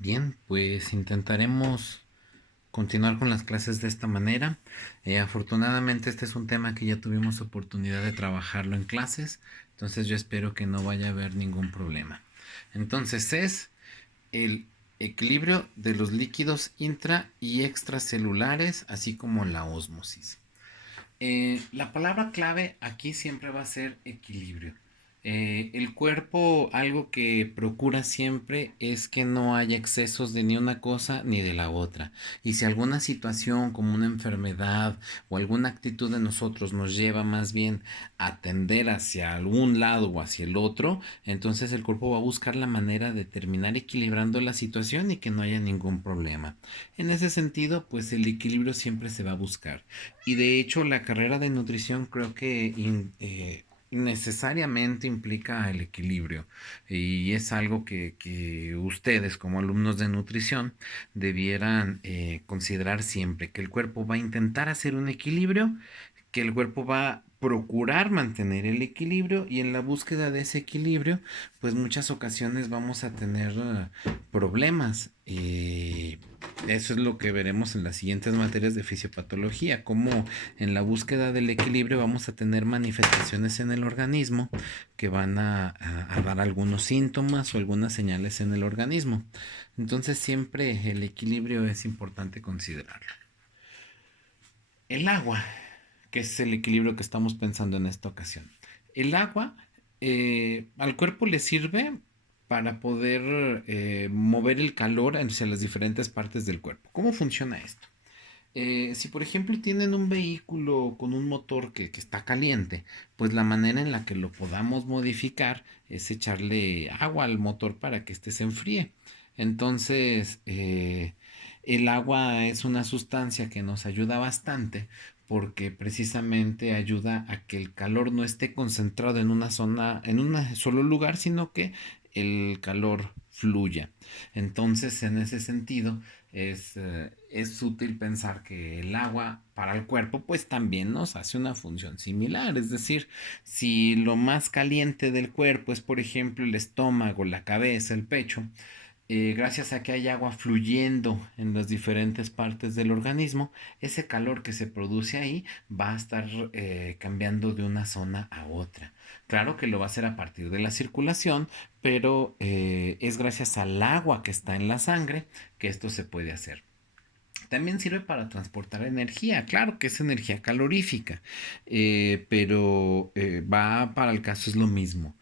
Bien, pues intentaremos continuar con las clases de esta manera. Afortunadamente este es un tema que ya tuvimos oportunidad de trabajarlo en clases, entonces yo espero que no vaya a haber ningún problema. Entonces es el equilibrio de los líquidos intra y extracelulares, así como la ósmosis. La palabra clave aquí siempre va a ser equilibrio. El cuerpo algo que procura siempre es que no haya excesos de ni una cosa ni de la otra. Y si alguna situación como una enfermedad o alguna actitud de nosotros nos lleva más bien a tender hacia algún lado o hacia el otro, entonces el cuerpo va a buscar la manera de terminar equilibrando la situación y que no haya ningún problema. En ese sentido, pues el equilibrio siempre se va a buscar. Y de hecho la carrera de nutrición creo que necesariamente implica el equilibrio y es algo que ustedes como alumnos de nutrición debieran considerar siempre, que el cuerpo va a intentar hacer un equilibrio, que el cuerpo va a procurar mantener el equilibrio y en la búsqueda de ese equilibrio pues muchas ocasiones vamos a tener problemas. Eso es lo que veremos en las siguientes materias de fisiopatología, cómo en la búsqueda del equilibrio vamos a tener manifestaciones en el organismo que van a dar algunos síntomas o algunas señales en el organismo. Entonces siempre el equilibrio es importante considerarlo. El agua, que es el equilibrio que estamos pensando en esta ocasión. El agua al cuerpo le sirve para poder mover el calor hacia las diferentes partes del cuerpo. ¿Cómo funciona esto? Si por ejemplo tienen un vehículo con un motor que está caliente, pues la manera en la que lo podamos modificar es echarle agua al motor para que éste se enfríe. Entonces, el agua es una sustancia que nos ayuda bastante porque precisamente ayuda a que el calor no esté concentrado en una zona, en un solo lugar, sino que el calor fluya. Entonces, en ese sentido, es útil pensar que el agua para el cuerpo pues también nos hace una función similar. Es decir, si lo más caliente del cuerpo es por ejemplo el estómago, la cabeza, el pecho, gracias a que hay agua fluyendo en las diferentes partes del organismo, ese calor que se produce ahí va a estar cambiando de una zona a otra. Claro que lo va a hacer a partir de la circulación, pero es gracias al agua que está en la sangre que esto se puede hacer. También sirve para transportar energía, claro que es energía calorífica, pero va para el caso es lo mismo.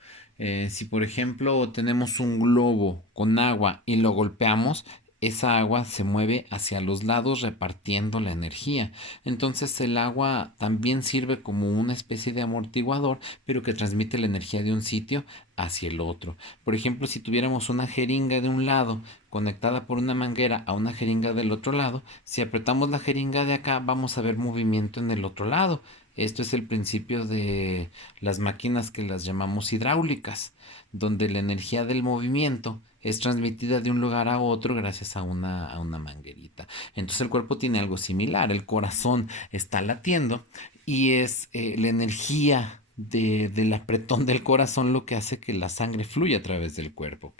Si por ejemplo tenemos un globo con agua y lo golpeamos, esa agua se mueve hacia los lados repartiendo la energía. Entonces el agua también sirve como una especie de amortiguador, pero que transmite la energía de un sitio hacia el otro. Por ejemplo, si tuviéramos una jeringa de un lado conectada por una manguera a una jeringa del otro lado, si apretamos la jeringa de acá, vamos a ver movimiento en el otro lado. Esto es el principio de las máquinas que las llamamos hidráulicas, donde la energía del movimiento es transmitida de un lugar a otro gracias a una manguerita. Entonces el cuerpo tiene algo similar, el corazón está latiendo y es la energía del apretón del corazón lo que hace que la sangre fluya a través del cuerpo.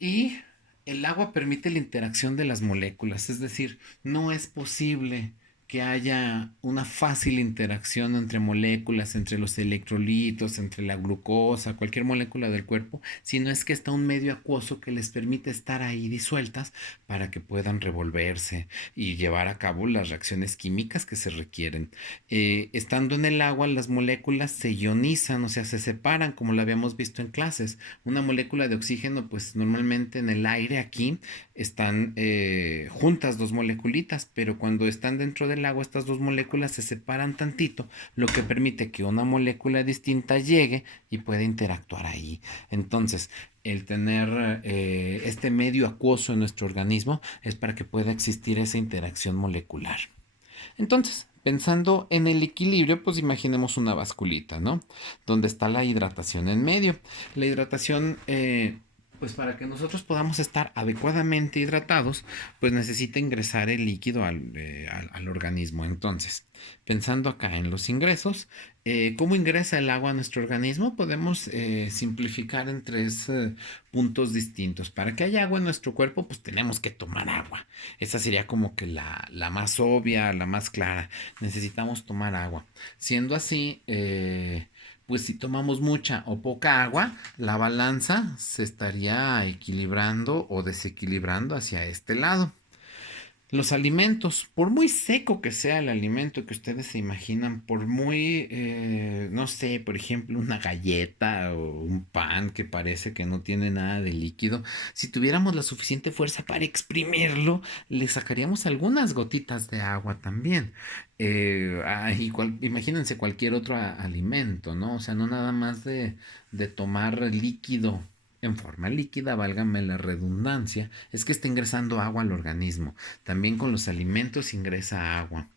Y el agua permite la interacción de las moléculas, es decir, no es posible que haya una fácil interacción entre moléculas, entre los electrolitos, entre la glucosa, cualquier molécula del cuerpo, sino es que está un medio acuoso que les permite estar ahí disueltas para que puedan revolverse y llevar a cabo las reacciones químicas que se requieren. Estando en el agua, las moléculas se ionizan, o sea, se separan, como lo habíamos visto en clases. Una molécula de oxígeno, pues normalmente en el aire aquí están juntas dos moleculitas, pero cuando están dentro del agua estas dos moléculas se separan tantito, lo que permite que una molécula distinta llegue y pueda interactuar ahí. Entonces, el tener este medio acuoso en nuestro organismo es para que pueda existir esa interacción molecular. Entonces, pensando en el equilibrio, pues imaginemos una basculita, ¿no? Donde está la hidratación en medio. La hidratación, Pues para que nosotros podamos estar adecuadamente hidratados, pues necesita ingresar el líquido al organismo. Entonces, pensando acá en los ingresos, ¿cómo ingresa el agua a nuestro organismo? Podemos simplificar en tres puntos distintos. Para que haya agua en nuestro cuerpo, pues tenemos que tomar agua. Esa sería como que la más obvia, la más clara. Necesitamos tomar agua. Siendo así, pues si tomamos mucha o poca agua, la balanza se estaría equilibrando o desequilibrando hacia este lado. Los alimentos, por muy seco que sea el alimento que ustedes se imaginan, por muy, no sé, por ejemplo, una galleta o un pan que parece que no tiene nada de líquido, si tuviéramos la suficiente fuerza para exprimirlo, le sacaríamos algunas gotitas de agua también. Imagínense cualquier otro alimento, ¿no? O sea, no nada más de tomar líquido en forma líquida, válgame la redundancia, es que está ingresando agua al organismo. También con los alimentos ingresa agua.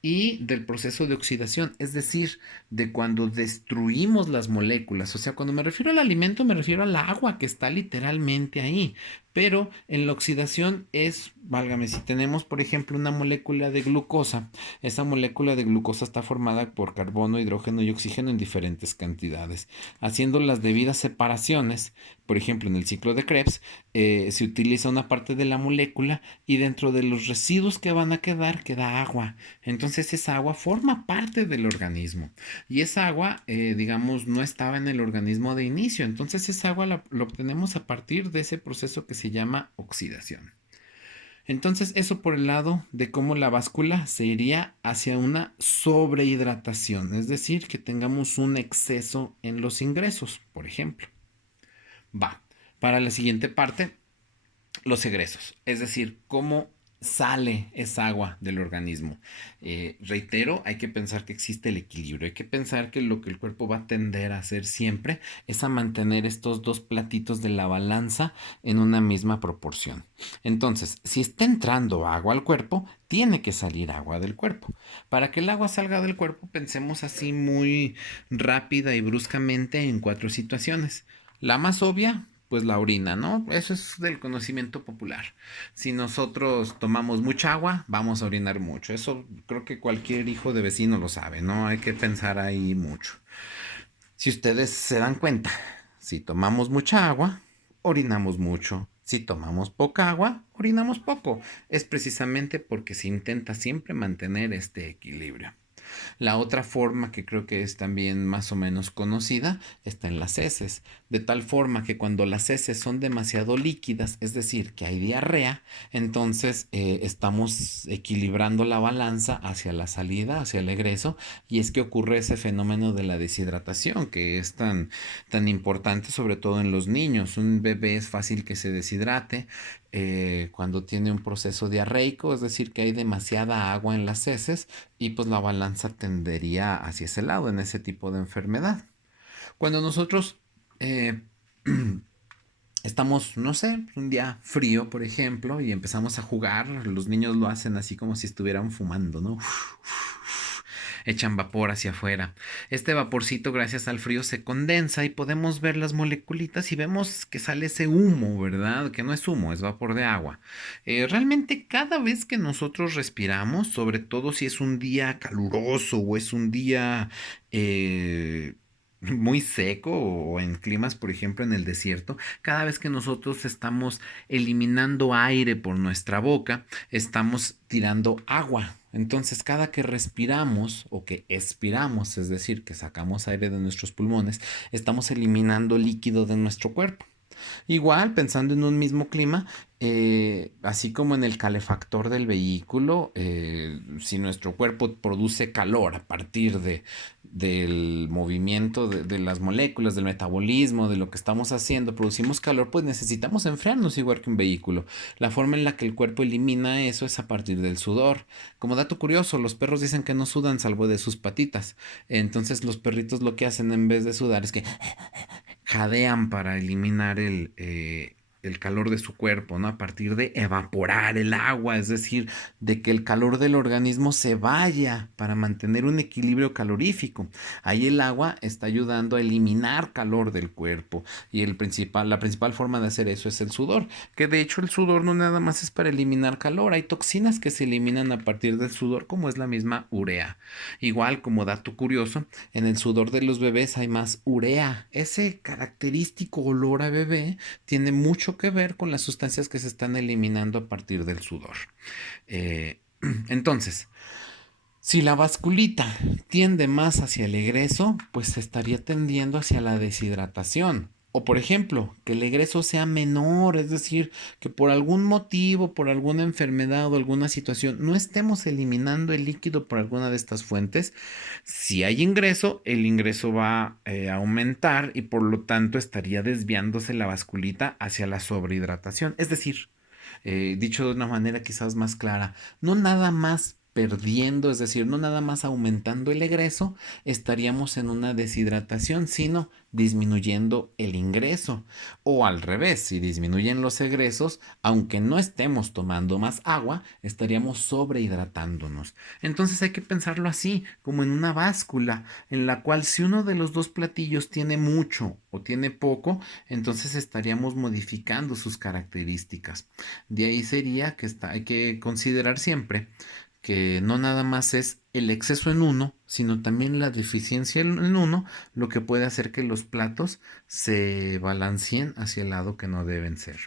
Y del proceso de oxidación, es decir, de cuando destruimos las moléculas. O sea, cuando me refiero al alimento, me refiero al agua que está literalmente ahí. Pero en la oxidación es, válgame, si tenemos, por ejemplo, una molécula de glucosa, esa molécula de glucosa está formada por carbono, hidrógeno y oxígeno en diferentes cantidades. Haciendo las debidas separaciones, por ejemplo, en el ciclo de Krebs, se utiliza una parte de la molécula y dentro de los residuos que van a quedar queda agua. Entonces esa agua forma parte del organismo. Y esa agua, digamos, no estaba en el organismo de inicio. Entonces esa agua lo obtenemos a partir de ese proceso que se llama oxidación. Entonces eso por el lado de cómo la báscula se iría hacia una sobrehidratación. Es decir, que tengamos un exceso en los ingresos, por ejemplo. Va. Para la siguiente parte, los egresos, es decir, cómo sale esa agua del organismo. Reitero, hay que pensar que existe el equilibrio, hay que pensar que lo que el cuerpo va a tender a hacer siempre es a mantener estos dos platitos de la balanza en una misma proporción. Entonces, si está entrando agua al cuerpo, tiene que salir agua del cuerpo. Para que el agua salga del cuerpo, pensemos así muy rápida y bruscamente en cuatro situaciones. La más obvia, pues la orina, ¿no? Eso es del conocimiento popular. Si nosotros tomamos mucha agua, vamos a orinar mucho. Eso creo que cualquier hijo de vecino lo sabe, ¿no? Hay que pensar ahí mucho. Si ustedes se dan cuenta, si tomamos mucha agua, orinamos mucho. Si tomamos poca agua, orinamos poco. Es precisamente porque se intenta siempre mantener este equilibrio. La otra forma que creo que es también más o menos conocida está en las heces, de tal forma que cuando las heces son demasiado líquidas, es decir, que hay diarrea, entonces estamos equilibrando la balanza hacia la salida, hacia el egreso, y es que ocurre ese fenómeno de la deshidratación que es tan importante, sobre todo en los niños. Un bebé es fácil que se deshidrate cuando tiene un proceso diarreico, es decir, que hay demasiada agua en las heces y pues la balanza tendería hacia ese lado en ese tipo de enfermedad. Cuando nosotros eh, estamos, no sé, un día frío, por ejemplo, y empezamos a jugar, los niños lo hacen así como si estuvieran fumando, ¿no? Echan vapor hacia afuera. Este vaporcito, gracias al frío, se condensa y podemos ver las moleculitas y vemos que sale ese humo, ¿verdad? Que no es humo, es vapor de agua. Realmente cada vez que nosotros respiramos, sobre todo si es un día caluroso o es un día muy seco o en climas, por ejemplo, en el desierto, cada vez que nosotros estamos eliminando aire por nuestra boca, estamos tirando agua. Entonces, cada que respiramos o que expiramos, es decir, que sacamos aire de nuestros pulmones, estamos eliminando líquido de nuestro cuerpo. Igual, pensando en un mismo clima, así como en el calefactor del vehículo, si nuestro cuerpo produce calor a partir del movimiento de las moléculas, del metabolismo, de lo que estamos haciendo, producimos calor, pues necesitamos enfriarnos igual que un vehículo. La forma en la que el cuerpo elimina eso es a partir del sudor. Como dato curioso, los perros dicen que no sudan salvo de sus patitas. Entonces los perritos lo que hacen en vez de sudar es que jadean para eliminar el calor de su cuerpo, ¿no? A partir de evaporar el agua, es decir, de que el calor del organismo se vaya para mantener un equilibrio calorífico. Ahí el agua está ayudando a eliminar calor del cuerpo y la principal forma de hacer eso es el sudor, que de hecho el sudor no nada más es para eliminar calor, hay toxinas que se eliminan a partir del sudor como es la misma urea. Igual como dato curioso, en el sudor de los bebés hay más urea. Ese característico olor a bebé tiene mucho que ver con las sustancias que se están eliminando a partir del sudor. Eh, entonces, si la vasculita tiende más hacia el egreso, pues estaría tendiendo hacia la deshidratación. O por ejemplo, que el egreso sea menor, es decir, que por algún motivo, por alguna enfermedad o alguna situación, no estemos eliminando el líquido por alguna de estas fuentes. Si hay ingreso, el ingreso va a aumentar y por lo tanto estaría desviándose la vasculita hacia la sobrehidratación. Es decir, dicho de una manera quizás más clara, no nada más perdiendo, es decir, no nada más aumentando el egreso, estaríamos en una deshidratación, sino disminuyendo el ingreso. O al revés, si disminuyen los egresos, aunque no estemos tomando más agua, estaríamos sobrehidratándonos. Entonces hay que pensarlo así, como en una báscula, en la cual si uno de los dos platillos tiene mucho o tiene poco, entonces estaríamos modificando sus características. De ahí sería que hay que considerar siempre que no nada más es el exceso en uno, sino también la deficiencia en uno, lo que puede hacer que los platos se balanceen hacia el lado que no deben ser.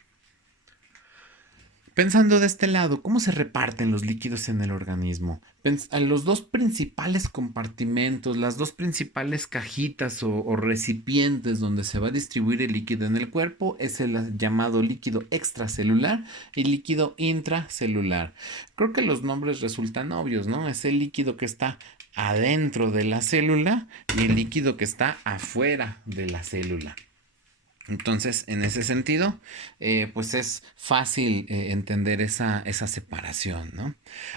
Pensando de este lado, ¿cómo se reparten los líquidos en el organismo? Los dos principales compartimentos, las dos principales cajitas o recipientes donde se va a distribuir el líquido en el cuerpo es el llamado líquido extracelular y líquido intracelular. Creo que los nombres resultan obvios, ¿no? Es el líquido que está adentro de la célula y el líquido que está afuera de la célula. Entonces, en ese sentido, pues es fácil entender esa separación, ¿no?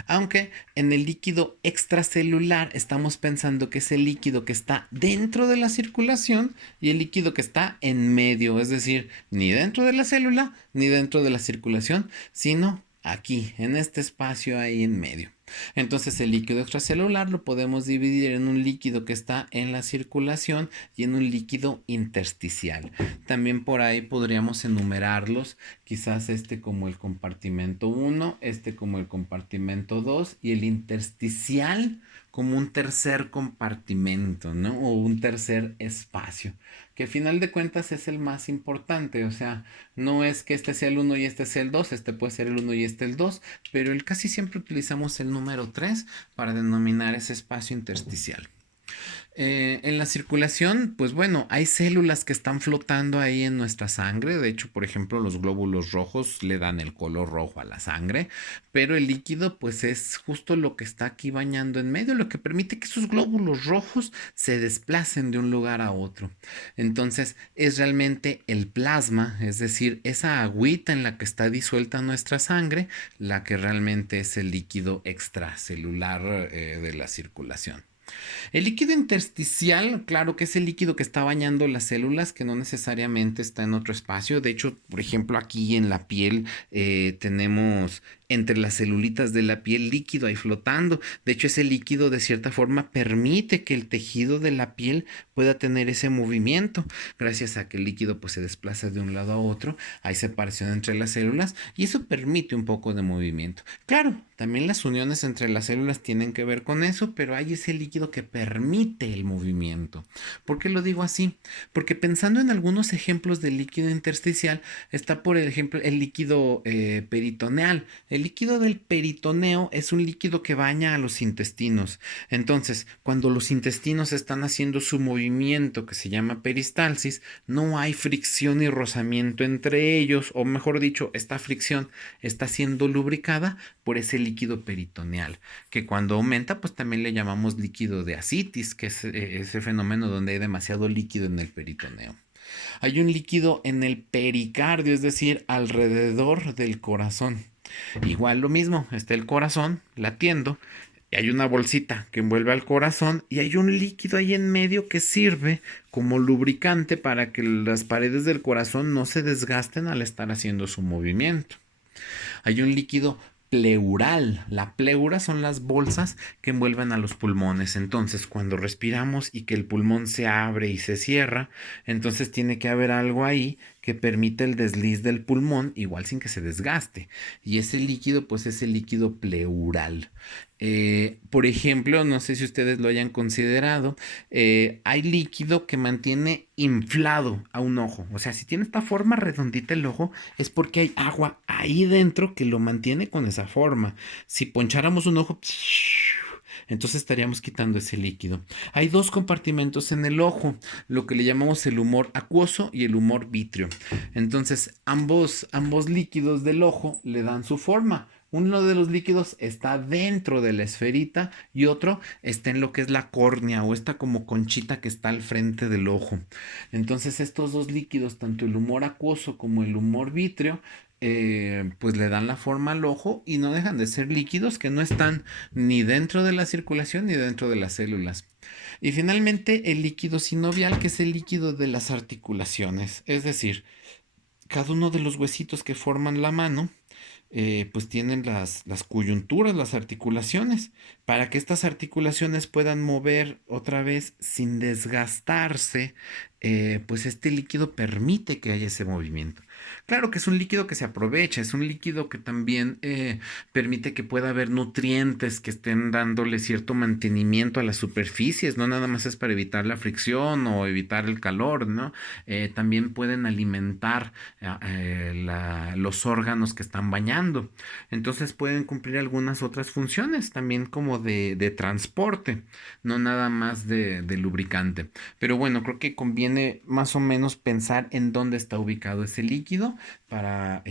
Aunque en el líquido extracelular estamos pensando que es el líquido que está dentro de la circulación y el líquido que está en medio, es decir, ni dentro de la célula ni dentro de la circulación, sino aquí, en este espacio ahí en medio. Entonces el líquido extracelular lo podemos dividir en un líquido que está en la circulación y en un líquido intersticial. También por ahí podríamos enumerarlos, quizás este como el compartimento 1, este como el compartimento 2 y el intersticial como un tercer compartimento, ¿no? O un tercer espacio, que a final de cuentas es el más importante, o sea, no es que este sea el 1 y este sea el 2, este puede ser el 1 y este el 2, pero casi siempre utilizamos el número 3 para denominar ese espacio intersticial. En la circulación, pues bueno, hay células que están flotando ahí en nuestra sangre. De hecho, por ejemplo, los glóbulos rojos le dan el color rojo a la sangre, pero el líquido, pues es justo lo que está aquí bañando en medio, lo que permite que esos glóbulos rojos se desplacen de un lugar a otro. Entonces, es realmente el plasma, es decir, esa agüita en la que está disuelta nuestra sangre, la que realmente es el líquido extracelular de la circulación. El líquido intersticial, claro que es el líquido que está bañando las células, que no necesariamente está en otro espacio. De hecho, por ejemplo, aquí en la piel tenemos entre las celulitas de la piel líquido ahí flotando. De hecho, ese líquido de cierta forma permite que el tejido de la piel pueda tener ese movimiento. Gracias a que el líquido pues se desplaza de un lado a otro, hay separación entre las células y eso permite un poco de movimiento. Claro, también las uniones entre las células tienen que ver con eso, pero hay ese líquido que permite el movimiento. ¿Por qué lo digo así? Porque pensando en algunos ejemplos de líquido intersticial, está por ejemplo el líquido peritoneal. El líquido del peritoneo es un líquido que baña a los intestinos. Entonces, cuando los intestinos están haciendo su movimiento que se llama peristalsis, no hay fricción y rozamiento entre ellos, o mejor dicho, esta fricción está siendo lubricada por ese líquido peritoneal, que cuando aumenta, pues también le llamamos líquido de ascitis, que es ese fenómeno donde hay demasiado líquido en el peritoneo. Hay un líquido en el pericardio, es decir, alrededor del corazón. Igual lo mismo, está el corazón latiendo, Y hay una bolsita que envuelve al corazón y hay un líquido ahí en medio que sirve como lubricante para que las paredes del corazón no se desgasten al estar haciendo su movimiento. Hay un líquido pleural. La pleura son las bolsas que envuelven a los pulmones. Entonces, cuando respiramos y que el pulmón se abre y se cierra, entonces tiene que haber algo ahí que permite el desliz del pulmón, igual sin que se desgaste. Y ese líquido, pues es el líquido pleural. Por ejemplo, no sé si ustedes lo hayan considerado, hay líquido que mantiene inflado a un ojo. O sea, si tiene esta forma redondita el ojo, es porque hay agua ahí dentro que lo mantiene con esa forma. Si poncháramos un ojo, entonces estaríamos quitando ese líquido. Hay dos compartimentos en el ojo, lo que le llamamos el humor acuoso y el humor vítreo. Entonces, ambos líquidos del ojo le dan su forma. Uno de los líquidos está dentro de la esferita y otro está en lo que es la córnea o esta como conchita que está al frente del ojo. Entonces estos dos líquidos, tanto el humor acuoso como el humor vítreo, pues le dan la forma al ojo y no dejan de ser líquidos que no están ni dentro de la circulación ni dentro de las células. Y finalmente el líquido sinovial, que es el líquido de las articulaciones, es decir, cada uno de los huesitos que forman la mano pues tienen las coyunturas, las articulaciones, para que estas articulaciones puedan mover otra vez sin desgastarse, pues este líquido permite que haya ese movimiento. Claro que es un líquido que se aprovecha, es un líquido que también permite que pueda haber nutrientes que estén dándole cierto mantenimiento a las superficies, no nada más es para evitar la fricción o evitar el calor, ¿no? También pueden alimentar los órganos que están bañando. Entonces pueden cumplir algunas otras funciones también como de transporte, no nada más de lubricante. Pero bueno, creo que conviene más o menos pensar en dónde está ubicado ese líquido para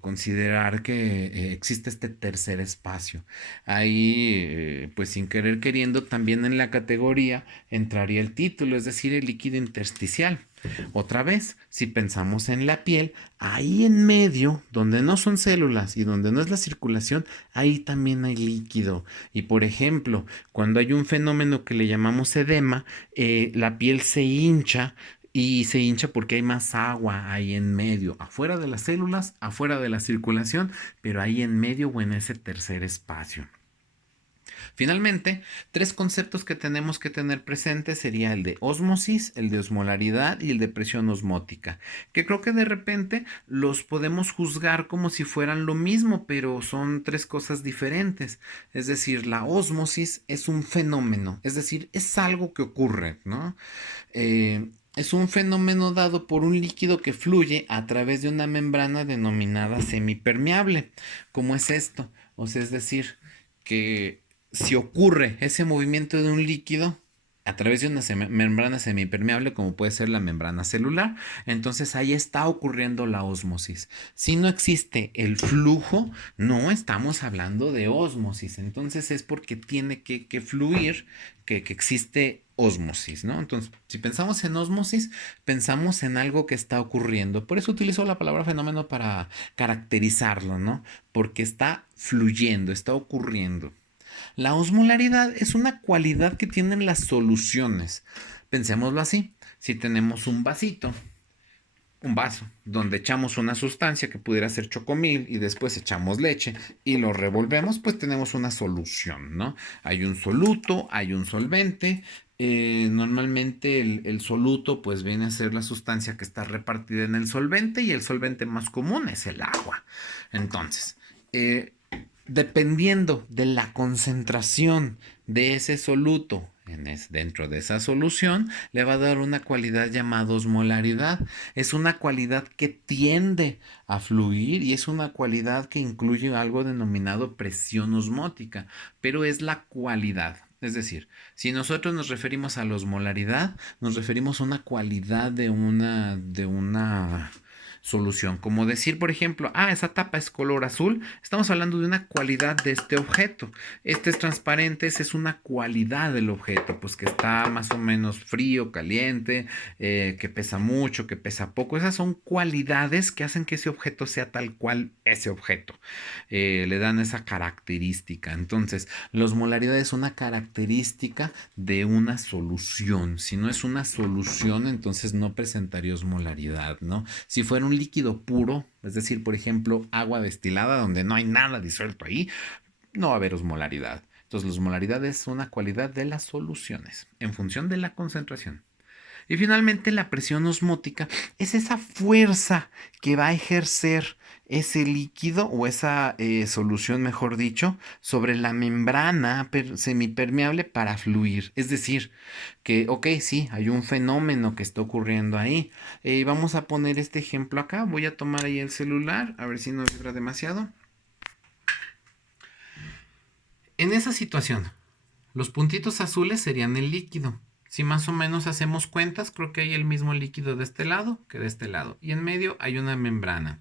considerar que existe este tercer espacio. Ahí, pues sin querer queriendo, también en la categoría entraría el título, es decir, el líquido intersticial. Otra vez, si pensamos en la piel, ahí en medio, donde no son células y donde no es la circulación, ahí también hay líquido. Y por ejemplo, cuando hay un fenómeno que le llamamos edema, la piel se hincha y se hincha porque hay más agua ahí en medio, afuera de las células, afuera de la circulación, pero ahí en medio o en ese tercer espacio. Finalmente, tres conceptos que tenemos que tener presentes sería el de ósmosis, el de osmolaridad y el de presión osmótica, que creo que de repente los podemos juzgar como si fueran lo mismo, pero son tres cosas diferentes. Es decir, la ósmosis es un fenómeno, es decir, es algo que ocurre, ¿no? Es un fenómeno dado por un líquido que fluye a través de una membrana denominada semipermeable. ¿Cómo es esto? O sea, es decir, que si ocurre ese movimiento de un líquido a través de una membrana semipermeable, como puede ser la membrana celular, entonces ahí está ocurriendo la ósmosis. Si no existe el flujo, no estamos hablando de ósmosis. Entonces es porque tiene que fluir, que existe ósmosis, ¿no? Entonces, si pensamos en ósmosis, pensamos en algo que está ocurriendo. Por eso utilizo la palabra fenómeno para caracterizarlo, ¿no? Porque está fluyendo, está ocurriendo. La osmolaridad es una cualidad que tienen las soluciones. Pensémoslo así. Si tenemos un vaso, donde echamos una sustancia que pudiera ser chocomil y después echamos leche y lo revolvemos, pues tenemos una solución, ¿no? Hay un soluto, hay un solvente. Normalmente el soluto pues viene a ser la sustancia que está repartida en el solvente y el solvente más común es el agua. Entonces, dependiendo de la concentración de ese soluto dentro de esa solución, le va a dar una cualidad llamada osmolaridad. Es una cualidad que tiende a fluir y es una cualidad que incluye algo denominado presión osmótica, pero es la cualidad. Es decir, si nosotros nos referimos a la osmolaridad, nos referimos a una cualidad de una solución. Como decir, por ejemplo, esa tapa es color azul. Estamos hablando de una cualidad de este objeto. Este es transparente, esa es una cualidad del objeto, pues que está más o menos frío, caliente, que pesa mucho, que pesa poco. Esas son cualidades que hacen que ese objeto sea tal cual ese objeto. Le dan esa característica. Entonces, la osmolaridad es una característica de una solución. Si no es una solución, entonces no presentaría osmolaridad, ¿no? Si fuera un líquido puro, es decir, por ejemplo, agua destilada, donde no hay nada disuelto ahí, no va a haber osmolaridad. Entonces, la osmolaridad es una cualidad de las soluciones en función de la concentración. Y finalmente la presión osmótica es esa fuerza que va a ejercer ese líquido o esa solución, mejor dicho, sobre la membrana semipermeable para fluir. Es decir, que, ok, sí, hay un fenómeno que está ocurriendo ahí. Vamos a poner este ejemplo acá. Voy a tomar ahí el celular, a ver si no vibra demasiado. En esa situación, los puntitos azules serían el líquido. Si más o menos hacemos cuentas, creo que hay el mismo líquido de este lado que de este lado. Y en medio hay una membrana.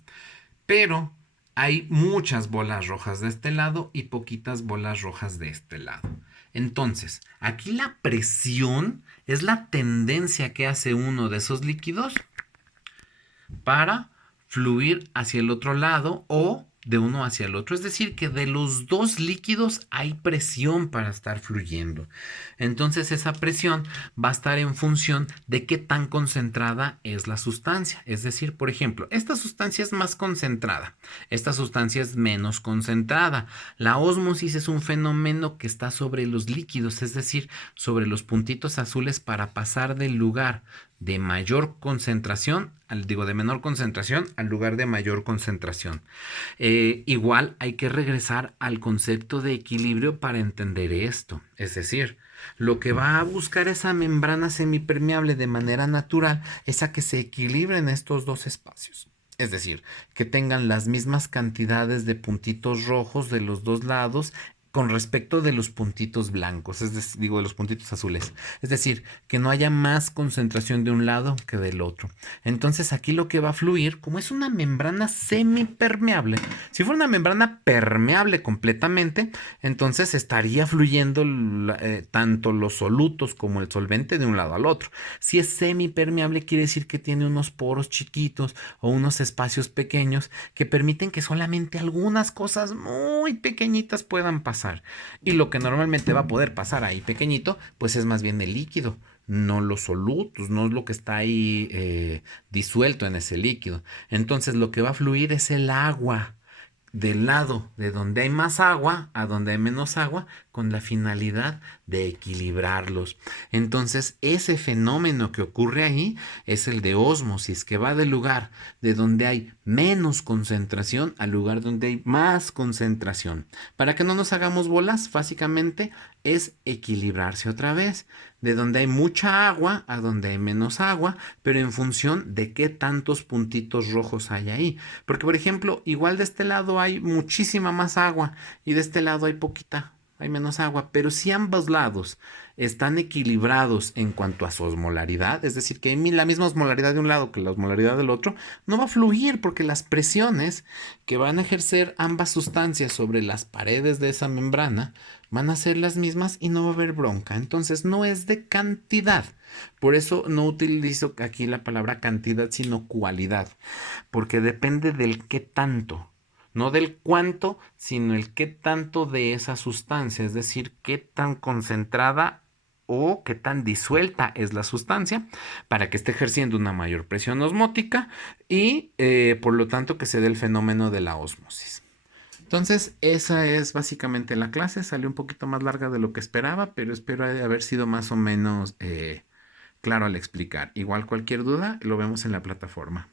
Pero hay muchas bolas rojas de este lado y poquitas bolas rojas de este lado. Entonces, aquí la presión es la tendencia que hace uno de esos líquidos para fluir hacia el otro lado o de uno hacia el otro. Es decir, que de los dos líquidos hay presión para estar fluyendo. Entonces esa presión va a estar en función de qué tan concentrada es la sustancia. Es decir, por ejemplo, esta sustancia es más concentrada, esta sustancia es menos concentrada. La ósmosis es un fenómeno que está sobre los líquidos, es decir, sobre los puntitos azules para pasar del lugar de mayor concentración, de menor concentración al lugar de mayor concentración. Igual hay que regresar al concepto de equilibrio para entender esto. Es decir, lo que va a buscar esa membrana semipermeable de manera natural es a que se equilibren estos dos espacios. Es decir, que tengan las mismas cantidades de puntitos rojos de los dos lados con respecto de los puntitos blancos, de los puntitos azules. Es decir, que no haya más concentración de un lado que del otro. Entonces aquí lo que va a fluir, como es una membrana semipermeable, si fuera una membrana permeable completamente, entonces estaría fluyendo tanto los solutos como el solvente de un lado al otro. Si es semipermeable, quiere decir que tiene unos poros chiquitos o unos espacios pequeños que permiten que solamente algunas cosas muy pequeñitas puedan pasar. Y lo que normalmente va a poder pasar ahí pequeñito, pues es más bien el líquido, no los solutos, no es lo que está ahí disuelto en ese líquido. Entonces lo que va a fluir es el agua del lado de donde hay más agua a donde hay menos agua con la finalidad de equilibrarlos. Entonces ese fenómeno que ocurre ahí es el de ósmosis, que va del lugar de donde hay menos concentración al lugar donde hay más concentración. Para que no nos hagamos bolas, básicamente es equilibrarse otra vez, de donde hay mucha agua a donde hay menos agua, pero en función de qué tantos puntitos rojos hay ahí. Porque, por ejemplo, igual de este lado hay muchísima más agua y de este lado hay poquita, hay menos agua, pero si ambos lados están equilibrados en cuanto a su osmolaridad, es decir, que hay la misma osmolaridad de un lado que la osmolaridad del otro, no va a fluir porque las presiones que van a ejercer ambas sustancias sobre las paredes de esa membrana van a ser las mismas y no va a haber bronca. Entonces no es de cantidad. Por eso no utilizo aquí la palabra cantidad, sino cualidad, porque depende del qué tanto. No del cuánto, sino el qué tanto de esa sustancia, es decir, qué tan concentrada o qué tan disuelta es la sustancia para que esté ejerciendo una mayor presión osmótica y por lo tanto que se dé el fenómeno de la ósmosis. Entonces, esa es básicamente la clase. Salió un poquito más larga de lo que esperaba, pero espero haber sido más o menos claro al explicar. Igual cualquier duda, lo vemos en la plataforma.